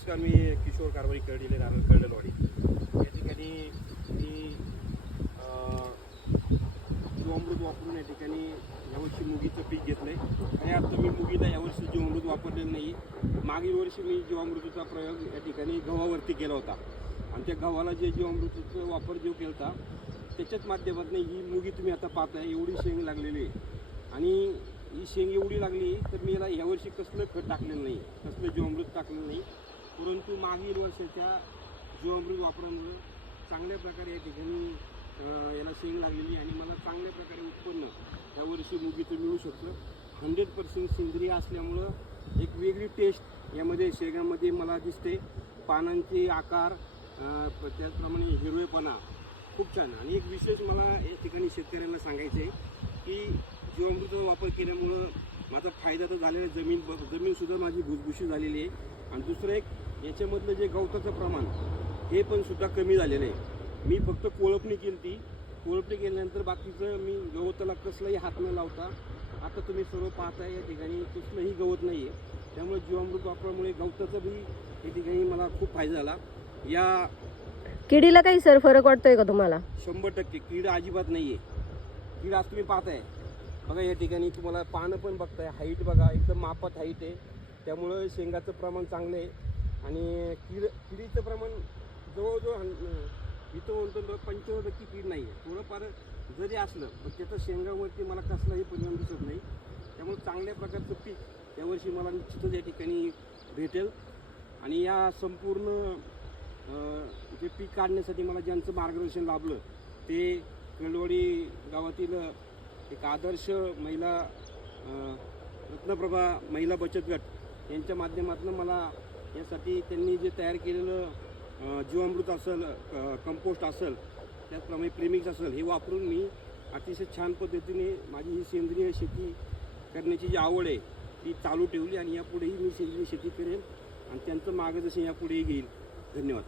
नमस्कार, मी किशोर कारभारी कळलेले राहणार कळलेलवाडी या ठिकाणी मी जीवामृत वापरून या ठिकाणी यावर्षी मुगीचं पीक घेतलं आहे. आणि आता मी मुगीला यावर्षी जीवामृत वापरलेलं नाही. मागील वर्षी मी जीवामृताचा प्रयोग या ठिकाणी गव्हावरती केला होता आणि त्या गव्हाला जे जीवामृताचा वापर जो केला होता त्याच्याच माध्यमातून ही मुगी तुम्ही आता पाहताय एवढी शेंग लागलेली आहे. आणि ही शेंग एवढी लागली तर मी याला यावर्षी कसलं खत टाकलेलं नाही, कसलं जीवामृत टाकलेलं नाही. परंतु मागील वर्षाच्या जीवामृत वापरामुळे चांगल्या प्रकारे या ठिकाणी याला शेंग लागलेली आणि मला चांगल्या प्रकारे उत्पन्न यावर्षी मुगीचं मिळू शकतं. 100% सेंद्रिय असल्यामुळं एक वेगळी टेस्ट यामध्ये शेंगामध्ये मला दिसते. पानांचे आकार त्याचप्रमाणे हिरवेपणा खूप छान. आणि एक विशेष मला या ठिकाणी शेतकऱ्यांना सांगायचं आहे की जीवामृताचा वापर केल्यामुळं माझा फायदा तर झालेला आहे. जमीनसुद्धा माझी भुसभुशीत झालेली आहे. आणि दुसरं एक याच्यामधलं जे गवताचं प्रमाण हे पण सुद्धा कमी झालेलं आहे. मी फक्त कोळपणी केली ती. कोळपणी केल्यानंतर बाकीचं मी गवताला कसलाही हात न लावता आता तुम्ही सर्व पाहताय या ठिकाणी कसलंही गवत नाही आहे. त्यामुळे जीवामृत वापरामुळे गवताचा बी या ठिकाणी मला खूप फायदा झाला. या किडीला काही सर फरक वाटतोय का तुम्हाला? 100% कीड अजिबात नाही आहे. कीड आज तुम्ही पाहताय बघा या ठिकाणी तुम्हाला पानं पण बघताय. हाईट बघा एकदम मापात हाईट आहे. त्यामुळं शेंगाचं प्रमाण चांगलं आहे. आणि किडीचं प्रमाण जवळजवळ इथं म्हणतो 95% कीड नाही आहे. थोडंफार जरी असलं पण त्याचं शेंगावरती मला कसलाही परिणाम दिसत नाही. त्यामुळे चांगल्या प्रकारचं पीक यावर्षी मला निश्चितच या ठिकाणी भेटेल. आणि या संपूर्ण जे पीक काढण्यासाठी मला ज्यांचं मार्गदर्शन लाभलं ते कळवडी गावातील एक आदर्श महिला रत्नप्रभा महिला बचत गट यांच्या माध्यमातून मला यासाठी त्यांनी जे तयार केलेलं जीवामृत असेल, कंपोस्ट असेल, त्याचप्रमाणे प्रीमिक्स असेल हे वापरून मी अतिशय छान पद्धतीने माझी ही सेंद्रिय शेती करण्याची जी आवड आहे ती चालू ठेवली. आणि यापुढेही मी सेंद्रिय शेती करेन आणि त्यांचं मार्गदर्शन यापुढेही घेईल. धन्यवाद.